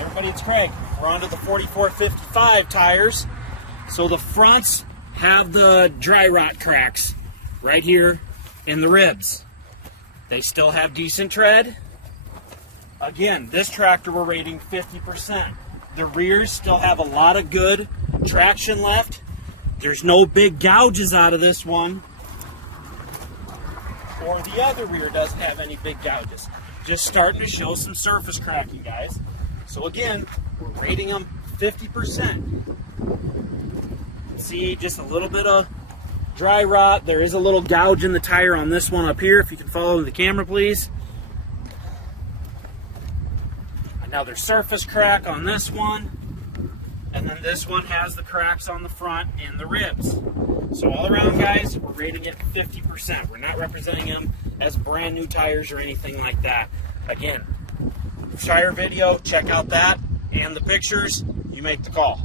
Everybody, it's Craig. We're on to the 4455 tires. So the fronts have the dry rot cracks right here in the ribs. They still have decent tread. Again, this tractor we're rating 50%. The rears still have a lot of good traction left. There's no big gouges out of this one. Or the other rear doesn't have any big gouges. Just starting to show some surface cracking, guys. So again, we're rating them 50%. See just a little bit of dry rot. There is a little gouge in the tire on this one up here, if you can follow the camera, please. Another surface crack on this one. And then this one has the cracks on the front and the ribs. So all around, guys, we're rating it 50%. We're not representing them as brand new tires or anything like that. Again, Shire video, check out that and the pictures. You make the call.